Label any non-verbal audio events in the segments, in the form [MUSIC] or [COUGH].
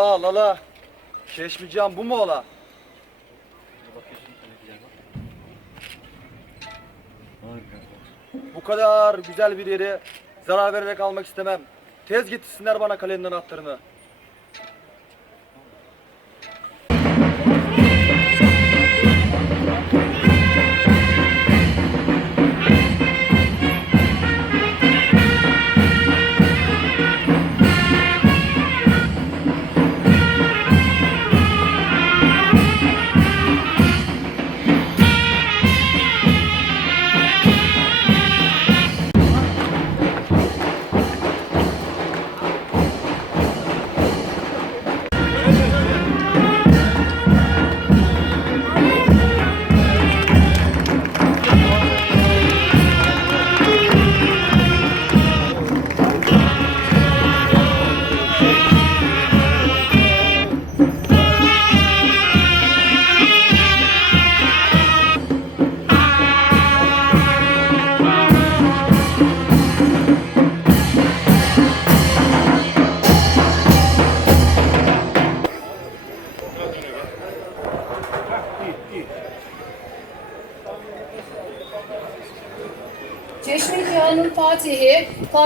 Lala lala. Çeşmican bu mu ola? Bu kadar güzel bir yere zarar vererek almak istemem. Tez getirsinler bana kalenin anahtarını.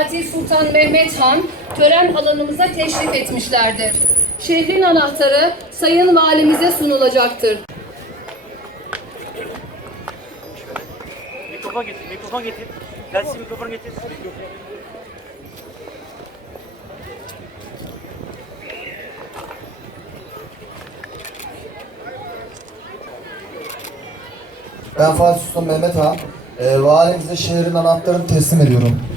Fatih Sultan Mehmet Han tören alanımıza teşrif etmişlerdir. Şehrin anahtarı Sayın Valimize sunulacaktır. Mikrofon getir, mikrofon getir. Telsiz mikrofon getir. Ben Fatih Sultan Mehmet Ağa. E, valimize şehrin anahtarını teslim ediyorum.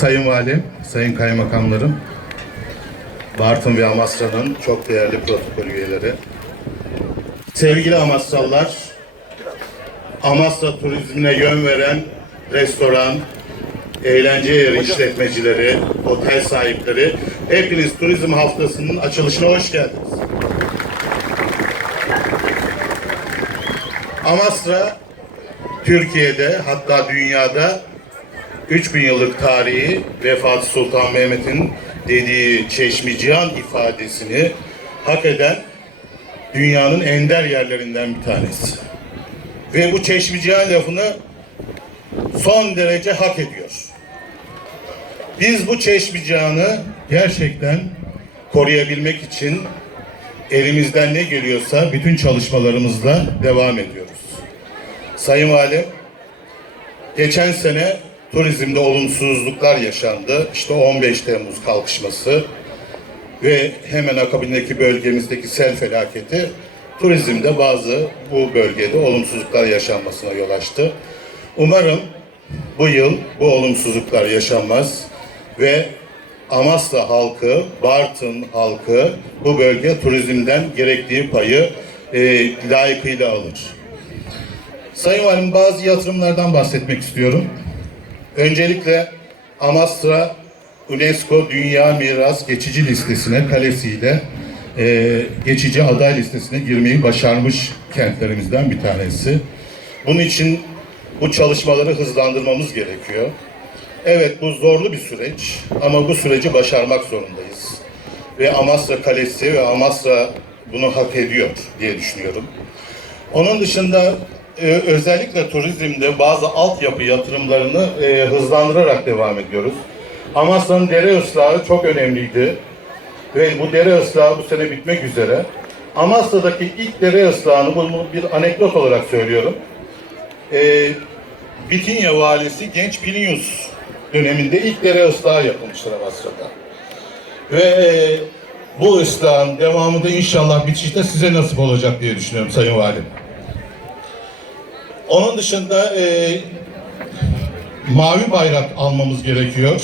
Sayın Valim, Sayın Kaymakamlarım, Bartın ve Amasra'nın çok değerli protokol üyeleri, sevgili Amasralılar, Amasra turizmine yön veren restoran, eğlence yeri işletmecileri, otel sahipleri, hepiniz turizm haftasının açılışına hoş geldiniz. Amasra, Türkiye'de hatta dünyada 3000 yıllık tarihi ve Fatih Sultan Mehmet'in dediği Çeşmi Cihan ifadesini hak eden dünyanın ender yerlerinden bir tanesi. Ve bu Çeşmi Cihan lafını son derece hak ediyor. Biz bu Çeşmi Cihan'ı gerçekten koruyabilmek için elimizden ne geliyorsa bütün çalışmalarımızla devam ediyoruz. Sayın Valim, Geçen sene turizmde olumsuzluklar yaşandı. İşte 15 Temmuz kalkışması ve hemen akabindeki bölgemizdeki sel felaketi turizmde bazı bu bölgede olumsuzluklar yaşanmasına yol açtı. Umarım bu yıl bu olumsuzluklar yaşanmaz ve Amasya halkı, Bartın halkı bu bölge turizmden gerektiği payı e, layıkıyla alır. Sayın Valim bazı yatırımlardan bahsetmek istiyorum. Öncelikle Amasra UNESCO Dünya Miras Geçici Listesi'ne kalesiyle e, geçici aday listesine girmeyi başarmış kentlerimizden bir tanesi. Bunun için bu çalışmaları hızlandırmamız gerekiyor. Evet bu zorlu bir süreç ama bu süreci başarmak zorundayız. Ve Amasra Kalesi ve Amasra bunu hak ediyor diye düşünüyorum. Onun dışında e, özellikle turizmde bazı altyapı yatırımlarını e, hızlandırarak devam ediyoruz. Amasya'nın dere ıslahı çok önemliydi. Ve bu dere ıslahı bu sene bitmek üzere. Amasya'daki ilk dere ıslahını bunu bir anekdot olarak söylüyorum. E, Bitinya valisi Genç Plinius döneminde ilk dere ıslahı yapılmıştır Amasya'da. Ve e, bu ıslahın devamı da inşallah bitişte size nasip olacak diye düşünüyorum Sayın Valim. Onun dışında e, mavi bayrak almamız gerekiyor.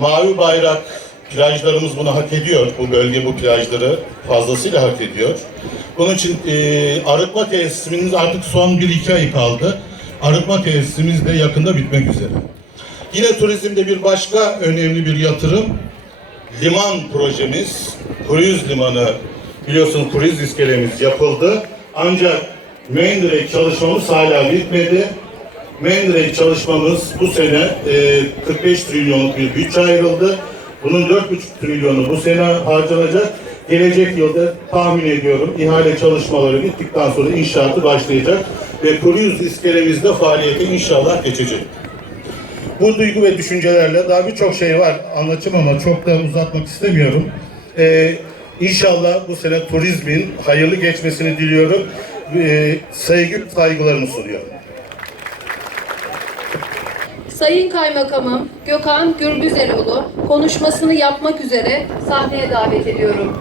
Mavi bayrak plajlarımız bunu hak ediyor. Bu bölge bu plajları fazlasıyla hak ediyor. Bunun için e, arıtma tesisimiz artık son bir iki ay kaldı. Arıtma tesisimiz de yakında bitmek üzere. Yine turizmde bir başka önemli bir yatırım liman projemiz, kruz limanı Biliyorsunuz kriz iskelemiz yapıldı. Ancak Mendirek çalışmamız hala bitmedi. Mendirek çalışmamız bu sene e, 45 trilyonluk bir bütçe ayrıldı. Bunun 4,5 trilyonu bu sene harcanacak. Gelecek yılda tahmin ediyorum ihale çalışmaları bittikten sonra inşaatı başlayacak ve kruz iskelemizde faaliyete inşallah geçecek. Bu duygu ve düşüncelerle daha birçok şey var anlatacağım ama çok da uzatmak istemiyorum. Ee, inşallah bu sene turizmin hayırlı geçmesini diliyorum. Ee, saygı saygılarımı sunuyorum. Sayın Kaymakamım Gökhan Gürbüzeroğlu konuşmasını yapmak üzere sahneye davet ediyorum.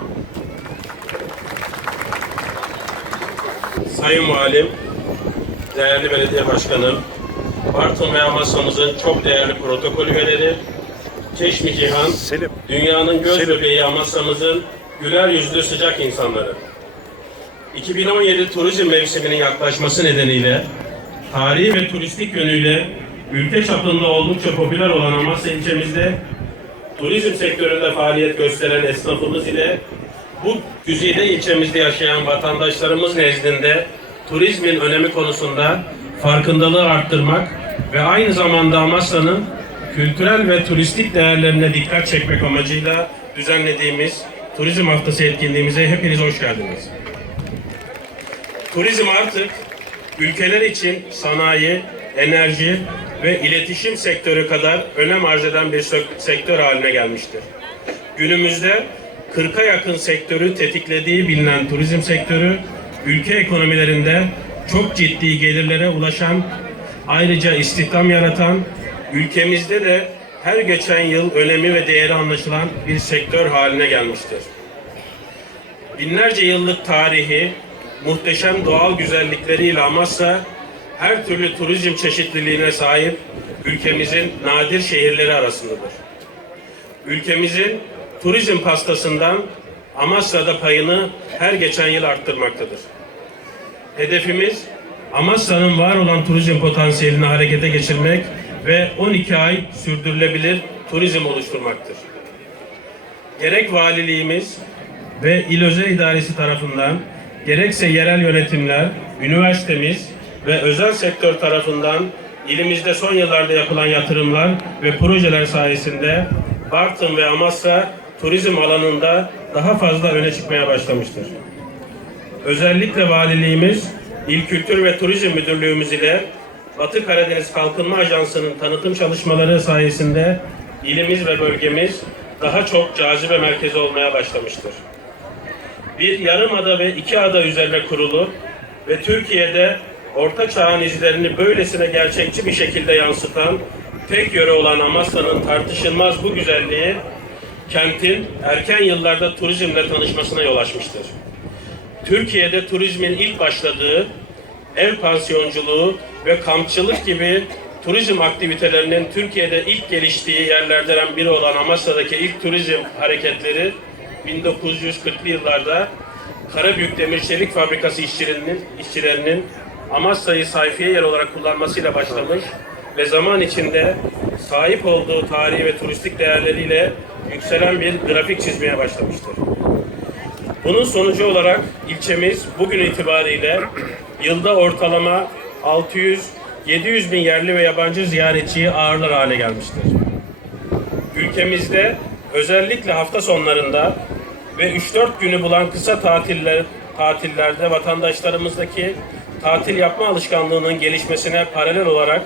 Sayın Valim, değerli belediye başkanım, Bartın ve Amasya'mızın çok değerli protokol üyeleri, Çeşmi Cihan, dünyanın göz bebeği Amasya'mızın güler yüzlü sıcak insanları. 2017 turizm mevsiminin yaklaşması nedeniyle tarihi ve turistik yönüyle ülke çapında oldukça popüler olan Amasya ilçemizde turizm sektöründe faaliyet gösteren esnafımız ile bu güzide ilçemizde yaşayan vatandaşlarımız nezdinde turizmin önemi konusunda farkındalığı arttırmak ve aynı zamanda Amasya'nın kültürel ve turistik değerlerine dikkat çekmek amacıyla düzenlediğimiz Turizm Haftası etkinliğimize hepiniz hoş geldiniz. Turizm artık ülkeler için sanayi, enerji ve iletişim sektörü kadar önem arz eden bir sektör haline gelmiştir. Günümüzde 40'a yakın sektörü tetiklediği bilinen turizm sektörü, ülke ekonomilerinde çok ciddi gelirlere ulaşan, ayrıca istihdam yaratan, ülkemizde de her geçen yıl önemi ve değeri anlaşılan bir sektör haline gelmiştir. Binlerce yıllık tarihi, muhteşem doğal güzellikleriyle Amasya, her türlü turizm çeşitliliğine sahip ülkemizin nadir şehirleri arasındadır. Ülkemizin turizm pastasından Amasya'da payını her geçen yıl arttırmaktadır. Hedefimiz Amasya'nın var olan turizm potansiyelini harekete geçirmek ve 12 ay sürdürülebilir turizm oluşturmaktır. Gerek valiliğimiz ve İl Özel İdaresi tarafından gerekse yerel yönetimler, üniversitemiz ve özel sektör tarafından ilimizde son yıllarda yapılan yatırımlar ve projeler sayesinde Bartın ve Amasya turizm alanında daha fazla öne çıkmaya başlamıştır. Özellikle valiliğimiz, İl Kültür ve Turizm Müdürlüğümüz ile Batı Karadeniz Kalkınma Ajansı'nın tanıtım çalışmaları sayesinde ilimiz ve bölgemiz daha çok cazibe merkezi olmaya başlamıştır. Bir yarımada ve iki ada üzerine kurulu ve Türkiye'de Orta Çağ'ın izlerini böylesine gerçekçi bir şekilde yansıtan tek yöre olan Amasya'nın tartışılmaz bu güzelliği kentin erken yıllarda turizmle tanışmasına yol açmıştır. Türkiye'de turizmin ilk başladığı ev pansiyonculuğu ve kampçılık gibi turizm aktivitelerinin Türkiye'de ilk geliştiği yerlerden biri olan Amasya'daki ilk turizm hareketleri 1940'lı yıllarda Karabük Demir Çelik Fabrikası işçilerinin, işçilerinin Amasya'yı sayfiye yer olarak kullanmasıyla başlamış ve zaman içinde sahip olduğu tarihi ve turistik değerleriyle yükselen bir grafik çizmeye başlamıştır. Bunun sonucu olarak ilçemiz bugün itibariyle yılda ortalama 600-700 bin yerli ve yabancı ziyaretçiyi ağırlar hale gelmiştir. Ülkemizde özellikle hafta sonlarında ve 3-4 günü bulan kısa tatiller tatillerde vatandaşlarımızdaki tatil yapma alışkanlığının gelişmesine paralel olarak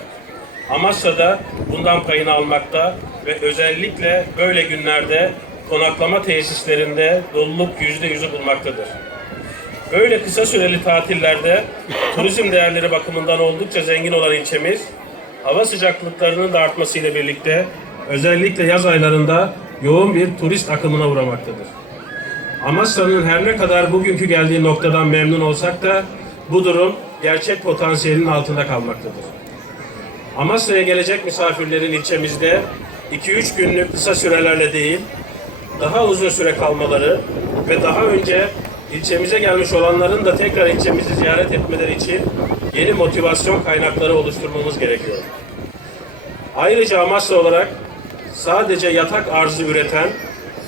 Amasya'da bundan payını almakta ve özellikle böyle günlerde konaklama tesislerinde doluluk yüzde yüzü bulmaktadır. Böyle kısa süreli tatillerde turizm değerleri bakımından oldukça zengin olan ilçemiz, hava sıcaklıklarının da artmasıyla birlikte özellikle yaz aylarında yoğun bir turist akımına uğramaktadır. Amasya'nın her ne kadar bugünkü geldiği noktadan memnun olsak da bu durum gerçek potansiyelin altında kalmaktadır. Amasya'ya gelecek misafirlerin ilçemizde 2-3 günlük kısa sürelerle değil, daha uzun süre kalmaları ve daha önce ilçemize gelmiş olanların da tekrar ilçemizi ziyaret etmeleri için yeni motivasyon kaynakları oluşturmamız gerekiyor. Ayrıca Amasya olarak sadece yatak arzı üreten,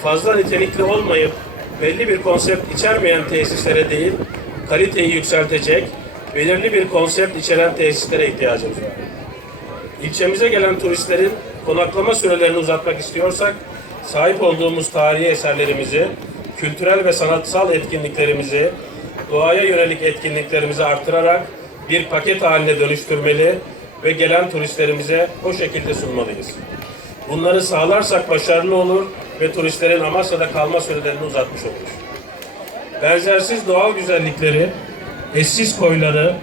fazla nitelikli olmayıp belli bir konsept içermeyen tesislere değil, kaliteyi yükseltecek, belirli bir konsept içeren tesislere ihtiyacımız var. İlçemize gelen turistlerin konaklama sürelerini uzatmak istiyorsak, sahip olduğumuz tarihi eserlerimizi, kültürel ve sanatsal etkinliklerimizi, doğaya yönelik etkinliklerimizi arttırarak bir paket haline dönüştürmeli ve gelen turistlerimize o şekilde sunmalıyız. Bunları sağlarsak başarılı olur ve turistlerin Amasya'da kalma sürelerini uzatmış oluruz. Benzersiz doğal güzellikleri, eşsiz koyları,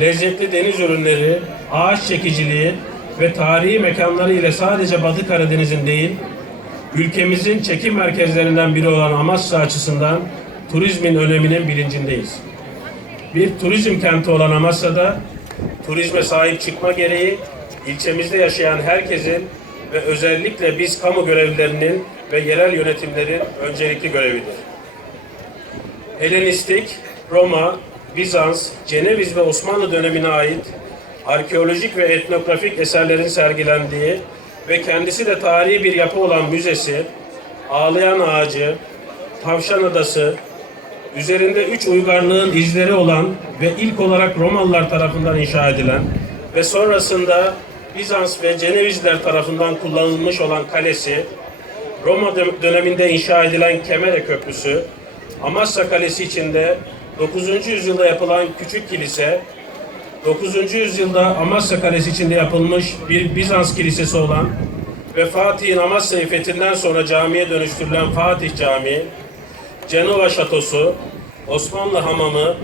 lezzetli deniz ürünleri, ağaç çekiciliği ve tarihi mekanları ile sadece Batı Karadeniz'in değil, ülkemizin çekim merkezlerinden biri olan Amasya açısından turizmin öneminin bilincindeyiz. Bir turizm kenti olan Amasya'da turizme sahip çıkma gereği ilçemizde yaşayan herkesin ve özellikle biz kamu görevlilerinin ve yerel yönetimlerin öncelikli görevidir. Helenistik, Roma, Bizans, Ceneviz ve Osmanlı dönemine ait arkeolojik ve etnografik eserlerin sergilendiği ve kendisi de tarihi bir yapı olan müzesi, Ağlayan Ağacı, Tavşan Adası, üzerinde üç uygarlığın izleri olan ve ilk olarak Romalılar tarafından inşa edilen ve sonrasında Bizans ve Cenevizler tarafından kullanılmış olan kalesi, Roma dö- döneminde inşa edilen Kemere Köprüsü, Amasya Kalesi içinde 9. yüzyılda yapılan küçük kilise, 9. yüzyılda Amasya Kalesi içinde yapılmış bir Bizans kilisesi olan ve Fatih'in Amasya'yı fethinden sonra camiye dönüştürülen Fatih Camii, Cenova Şatosu, Osmanlı Hamamı,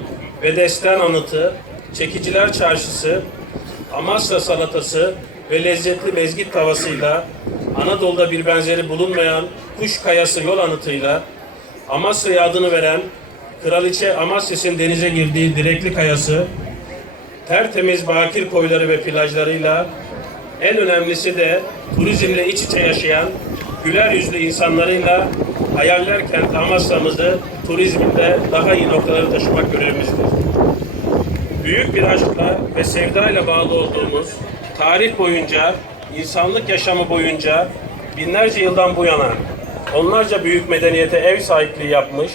Bedesten Anıtı, Çekiciler Çarşısı, Amasya Salatası ve lezzetli mezgit tavasıyla, Anadolu'da bir benzeri bulunmayan Kuş Kayası yol anıtıyla, Amasya'ya adını veren Kraliçe Amasya'sın denize girdiği Direkli Kayası, tertemiz bakir koyları ve plajlarıyla en önemlisi de turizmle iç içe yaşayan güler yüzlü insanlarıyla hayaller kenti Amasya'mızı turizmde daha iyi noktalara taşımak görevimizdir. Büyük bir aşkla ve sevdayla bağlı olduğumuz tarih boyunca, insanlık yaşamı boyunca binlerce yıldan bu yana onlarca büyük medeniyete ev sahipliği yapmış,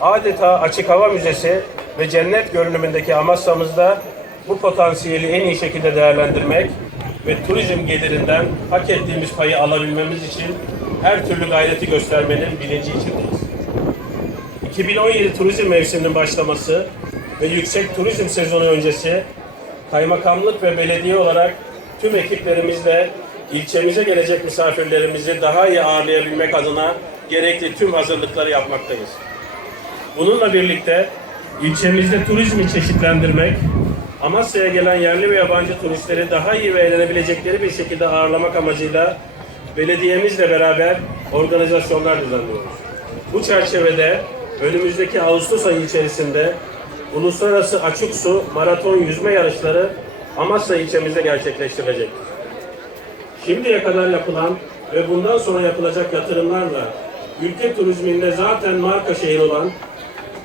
adeta açık hava müzesi ve cennet görünümündeki Amasya'mızda bu potansiyeli en iyi şekilde değerlendirmek ve turizm gelirinden hak ettiğimiz payı alabilmemiz için her türlü gayreti göstermenin bilinci içindeyiz. 2017 turizm mevsiminin başlaması ve yüksek turizm sezonu öncesi kaymakamlık ve belediye olarak tüm ekiplerimizle ilçemize gelecek misafirlerimizi daha iyi ağırlayabilmek adına gerekli tüm hazırlıkları yapmaktayız. Bununla birlikte ilçemizde turizmi çeşitlendirmek, Amasya'ya gelen yerli ve yabancı turistleri daha iyi ve eğlenebilecekleri bir şekilde ağırlamak amacıyla belediyemizle beraber organizasyonlar düzenliyoruz. Bu çerçevede önümüzdeki Ağustos ayı içerisinde Uluslararası Açık Su Maraton Yüzme Yarışları Amasya ilçemizde gerçekleştirilecektir. Şimdiye kadar yapılan ve bundan sonra yapılacak yatırımlarla ülke turizminde zaten marka şehir olan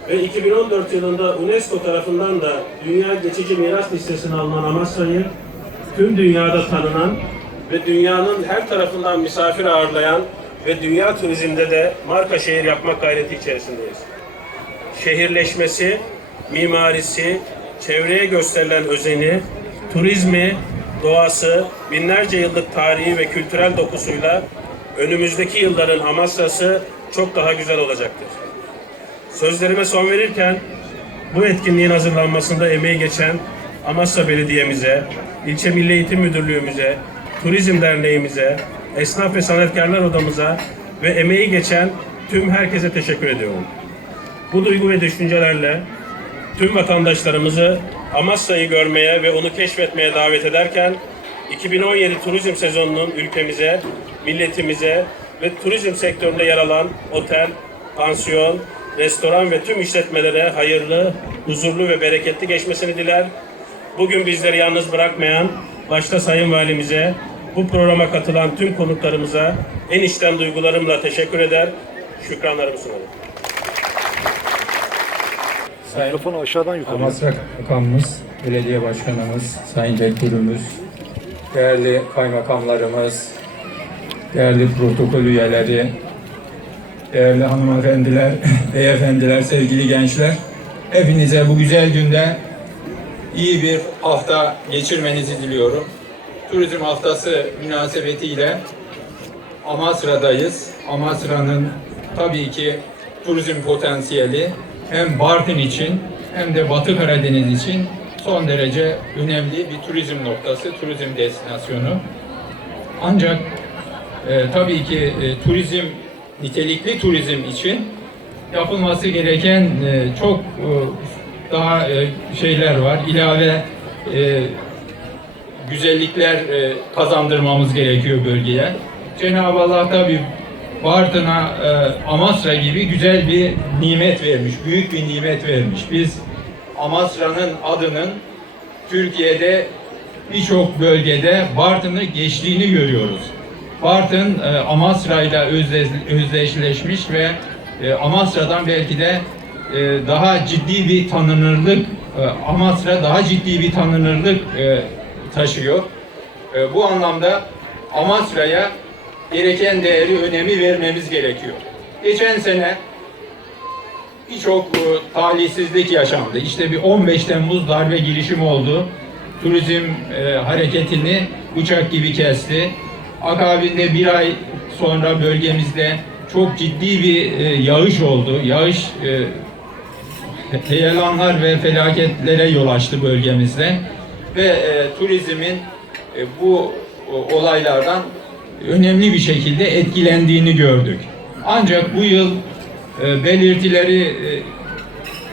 ve 2014 yılında UNESCO tarafından da Dünya Geçici Miras Listesi'ne alınan Amasya'yı tüm dünyada tanınan ve dünyanın her tarafından misafir ağırlayan ve dünya turizmde de marka şehir yapmak gayreti içerisindeyiz. Şehirleşmesi, mimarisi, çevreye gösterilen özeni, turizmi, doğası, binlerce yıllık tarihi ve kültürel dokusuyla önümüzdeki yılların Amasya'sı çok daha güzel olacaktır. Sözlerime son verirken bu etkinliğin hazırlanmasında emeği geçen Amasya Belediye'mize, İlçe Milli Eğitim Müdürlüğümüze, Turizm Derneğimize, Esnaf ve Sanatkarlar Odamıza ve emeği geçen tüm herkese teşekkür ediyorum. Bu duygu ve düşüncelerle tüm vatandaşlarımızı Amasya'yı görmeye ve onu keşfetmeye davet ederken 2017 turizm sezonunun ülkemize, milletimize ve turizm sektöründe yer alan otel, pansiyon, restoran ve tüm işletmelere hayırlı, huzurlu ve bereketli geçmesini diler. Bugün bizleri yalnız bırakmayan başta Sayın Valimize, bu programa katılan tüm konuklarımıza en içten duygularımla teşekkür eder, şükranlarımı sunarım. Sayın Mikrofonu aşağıdan yukarı. Amasya Bakanımız, Belediye Başkanımız, Sayın Rektörümüz, değerli kaymakamlarımız, değerli protokol üyeleri, değerli hanımefendiler, [LAUGHS] beyefendiler, sevgili gençler. Hepinize bu güzel günde iyi bir hafta geçirmenizi diliyorum. Turizm haftası münasebetiyle Amasra'dayız. Amasra'nın tabii ki turizm potansiyeli hem Bartın için hem de Batı Karadeniz için son derece önemli bir turizm noktası, turizm destinasyonu. Ancak e, tabii ki e, turizm, nitelikli turizm için yapılması gereken e, çok e, daha e, şeyler var. İlave e, güzellikler e, kazandırmamız gerekiyor bölgeye. Cenab-ı Allah tabi Bartın'a, e, Amasra gibi güzel bir nimet vermiş, büyük bir nimet vermiş. Biz Amasra'nın adının Türkiye'de birçok bölgede Bartın'ı geçtiğini görüyoruz. Bartın e, Amasra'yla özde- özdeşleşmiş ve e, Amasra'dan belki de e, daha ciddi bir tanınırlık, e, Amasra daha ciddi bir tanınırlık e, taşıyor. E, bu anlamda Amasra'ya gereken değeri, önemi vermemiz gerekiyor. Geçen sene birçok e, talihsizlik yaşandı. İşte bir 15 Temmuz darbe girişimi oldu. Turizm e, hareketini bıçak gibi kesti. Akabinde bir ay sonra bölgemizde çok ciddi bir e, yağış oldu. Yağış e, heyelanlar ve felaketlere yol açtı bölgemizde. Ve e, turizmin e, bu olaylardan önemli bir şekilde etkilendiğini gördük. Ancak bu yıl e, belirtileri e,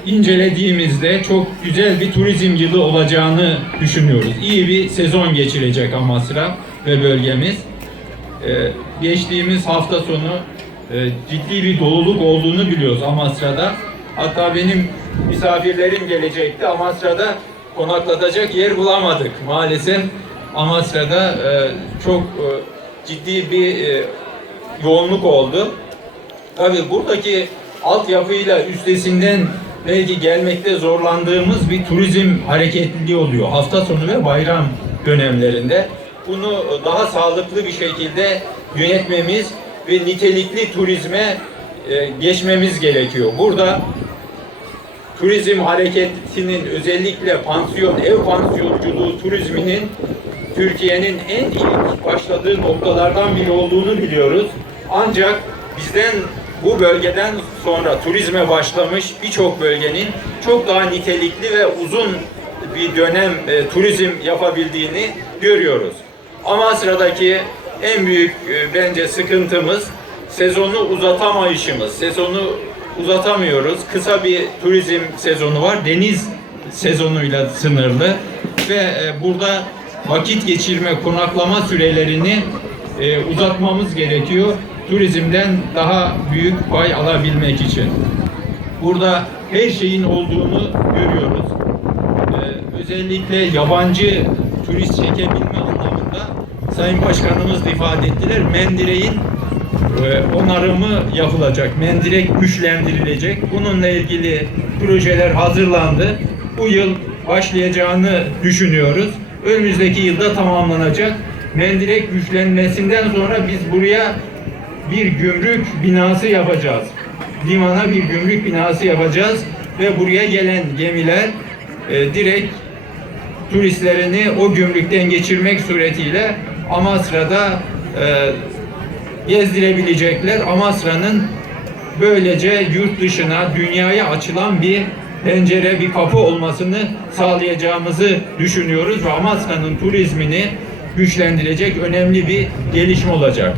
incelediğimizde çok güzel bir turizm yılı olacağını düşünüyoruz. İyi bir sezon geçirecek Amasra ve bölgemiz. Ee, geçtiğimiz hafta sonu e, ciddi bir doluluk olduğunu biliyoruz Amasra'da. Hatta benim misafirlerim gelecekti. Amasra'da konaklatacak yer bulamadık. Maalesef Amasra'da e, çok e, ciddi bir e, yoğunluk oldu. Tabii buradaki altyapıyla üstesinden belki gelmekte zorlandığımız bir turizm hareketliliği oluyor. Hafta sonu ve bayram dönemlerinde. Bunu daha sağlıklı bir şekilde yönetmemiz ve nitelikli turizme e, geçmemiz gerekiyor. Burada turizm hareketinin özellikle pansiyon, ev pansiyonculuğu turizminin Türkiye'nin en ilk başladığı noktalardan biri olduğunu biliyoruz. Ancak bizden bu bölgeden sonra turizme başlamış birçok bölgenin çok daha nitelikli ve uzun bir dönem e, turizm yapabildiğini görüyoruz. Amasra'daki en büyük e, bence sıkıntımız sezonu uzatamayışımız. Sezonu uzatamıyoruz. Kısa bir turizm sezonu var. Deniz sezonuyla sınırlı ve e, burada vakit geçirme, konaklama sürelerini e, uzatmamız gerekiyor. Turizmden daha büyük pay alabilmek için. Burada her şeyin olduğunu görüyoruz. Ee, özellikle yabancı turist çekebilme anlamında Sayın Başkanımız da ifade ettiler. Mendireğin e, onarımı yapılacak. Mendirek güçlendirilecek. Bununla ilgili projeler hazırlandı. Bu yıl başlayacağını düşünüyoruz. Önümüzdeki yılda tamamlanacak. Mendirek güçlenmesinden sonra biz buraya bir gümrük binası yapacağız. Limana bir gümrük binası yapacağız ve buraya gelen gemiler e, direkt turistlerini o gümrükten geçirmek suretiyle Amasra'da e, gezdirebilecekler. Amasra'nın böylece yurt dışına, dünyaya açılan bir pencere, bir kapı olmasını sağlayacağımızı düşünüyoruz ve Amasra'nın turizmini güçlendirecek önemli bir gelişme olacak.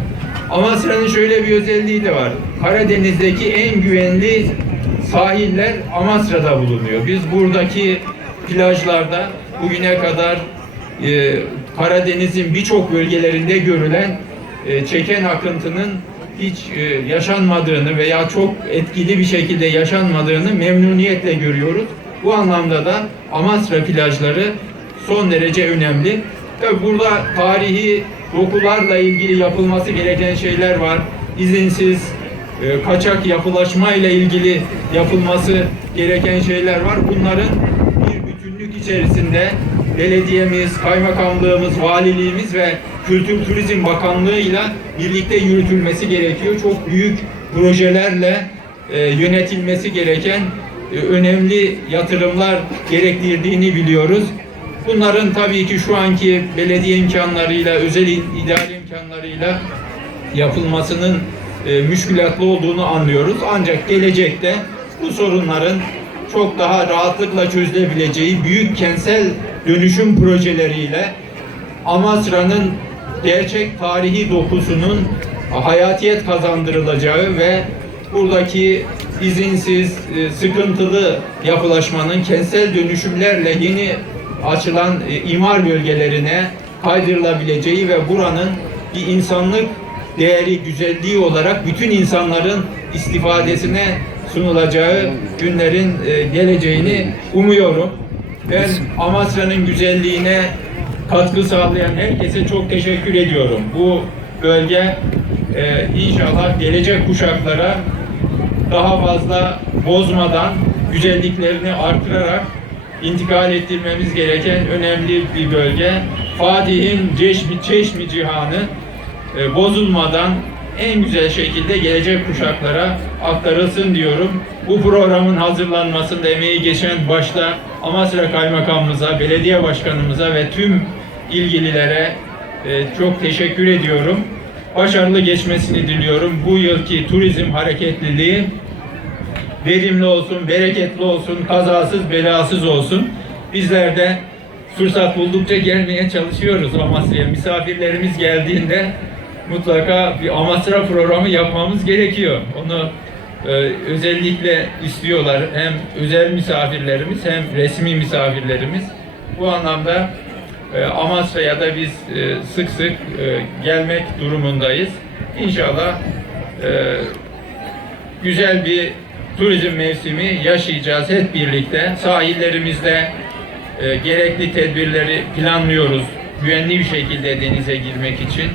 Amasra'nın şöyle bir özelliği de var. Karadeniz'deki en güvenli sahiller Amasra'da bulunuyor. Biz buradaki plajlarda bugüne kadar e, Karadeniz'in birçok bölgelerinde görülen e, çeken akıntının hiç e, yaşanmadığını veya çok etkili bir şekilde yaşanmadığını memnuniyetle görüyoruz. Bu anlamda da Amasra plajları son derece önemli. Tabii burada tarihi dokularla ilgili yapılması gereken şeyler var. İzinsiz e, kaçak yapılaşma ile ilgili yapılması gereken şeyler var. Bunların bir bütünlük içerisinde belediyemiz, kaymakamlığımız, valiliğimiz ve Kültür Turizm Bakanlığı ile birlikte yürütülmesi gerekiyor. Çok büyük projelerle e, yönetilmesi gereken e, önemli yatırımlar gerektirdiğini biliyoruz. Bunların tabii ki şu anki belediye imkanlarıyla, özel idare imkanlarıyla yapılmasının e, müşkülatlı olduğunu anlıyoruz. Ancak gelecekte bu sorunların çok daha rahatlıkla çözülebileceği büyük kentsel dönüşüm projeleriyle Amasra'nın gerçek tarihi dokusunun hayatiyet kazandırılacağı ve buradaki izinsiz, e, sıkıntılı yapılaşmanın kentsel dönüşümlerle yeni açılan e, imar bölgelerine kaydırılabileceği ve buranın bir insanlık değeri, güzelliği olarak bütün insanların istifadesine sunulacağı günlerin e, geleceğini umuyorum. Ben Amasra'nın güzelliğine katkı sağlayan herkese çok teşekkür ediyorum. Bu bölge e, inşallah gelecek kuşaklara daha fazla bozmadan güzelliklerini artırarak intikal ettirmemiz gereken önemli bir bölge. Fatih'in Çeşmi, Çeşmi Cihanı e, bozulmadan en güzel şekilde gelecek kuşaklara aktarılsın diyorum. Bu programın hazırlanmasında emeği geçen başta Amasra Kaymakamımıza, belediye başkanımıza ve tüm ilgililere e, çok teşekkür ediyorum. Başarılı geçmesini diliyorum. Bu yılki turizm hareketliliği verimli olsun, bereketli olsun, kazasız belasız olsun. Bizler de fırsat buldukça gelmeye çalışıyoruz Amasya'ya. Misafirlerimiz geldiğinde mutlaka bir Amasra programı yapmamız gerekiyor. Onu e, özellikle istiyorlar. Hem özel misafirlerimiz hem resmi misafirlerimiz. Bu anlamda e, Amasra'ya da biz e, sık sık e, gelmek durumundayız. İnşallah e, güzel bir turizm mevsimi yaşayacağız hep birlikte. Sahillerimizde gerekli tedbirleri planlıyoruz. Güvenli bir şekilde denize girmek için.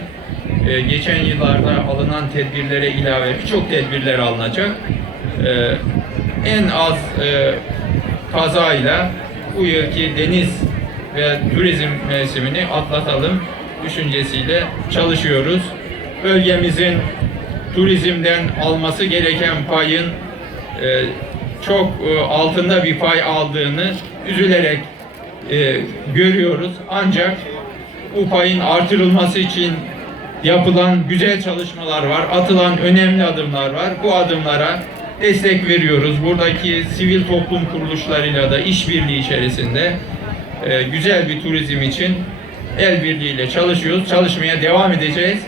E, geçen yıllarda alınan tedbirlere ilave birçok tedbirler alınacak. E, en az e, kazayla bu yılki deniz ve turizm mevsimini atlatalım düşüncesiyle çalışıyoruz. Bölgemizin turizmden alması gereken payın e, çok e, altında bir pay aldığını üzülerek e, görüyoruz. Ancak bu payın artırılması için yapılan güzel çalışmalar var, atılan önemli adımlar var. Bu adımlara destek veriyoruz. Buradaki sivil toplum kuruluşlarıyla da işbirliği içerisinde e, güzel bir turizm için el birliğiyle çalışıyoruz. Çalışmaya devam edeceğiz.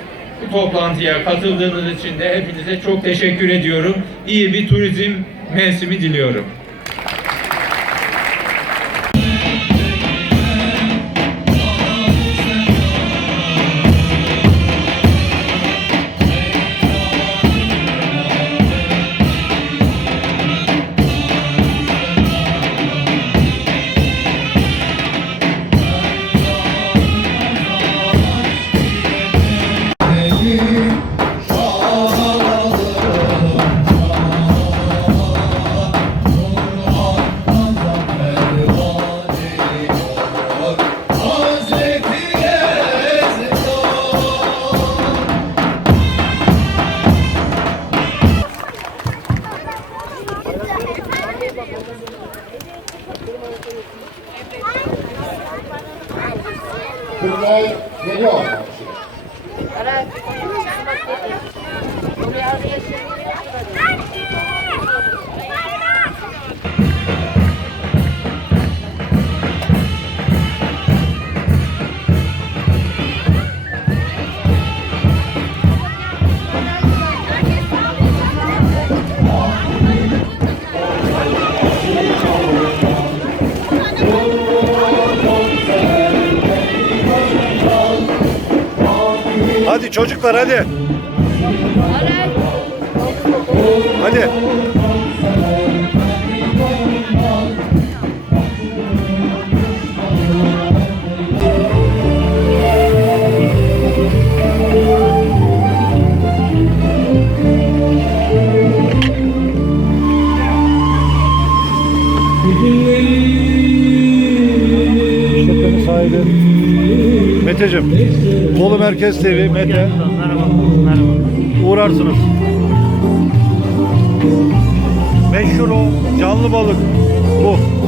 Bu toplantıya katıldığınız için de hepinize çok teşekkür ediyorum. İyi bir turizm mevsimi diliyorum. Çocuklar hadi. Hadi. İşletmenin sahibi Meteciğim. Kolu Merkez TV Mete. Merhaba. Merhaba. Uğrarsınız. Meşhur o canlı balık bu.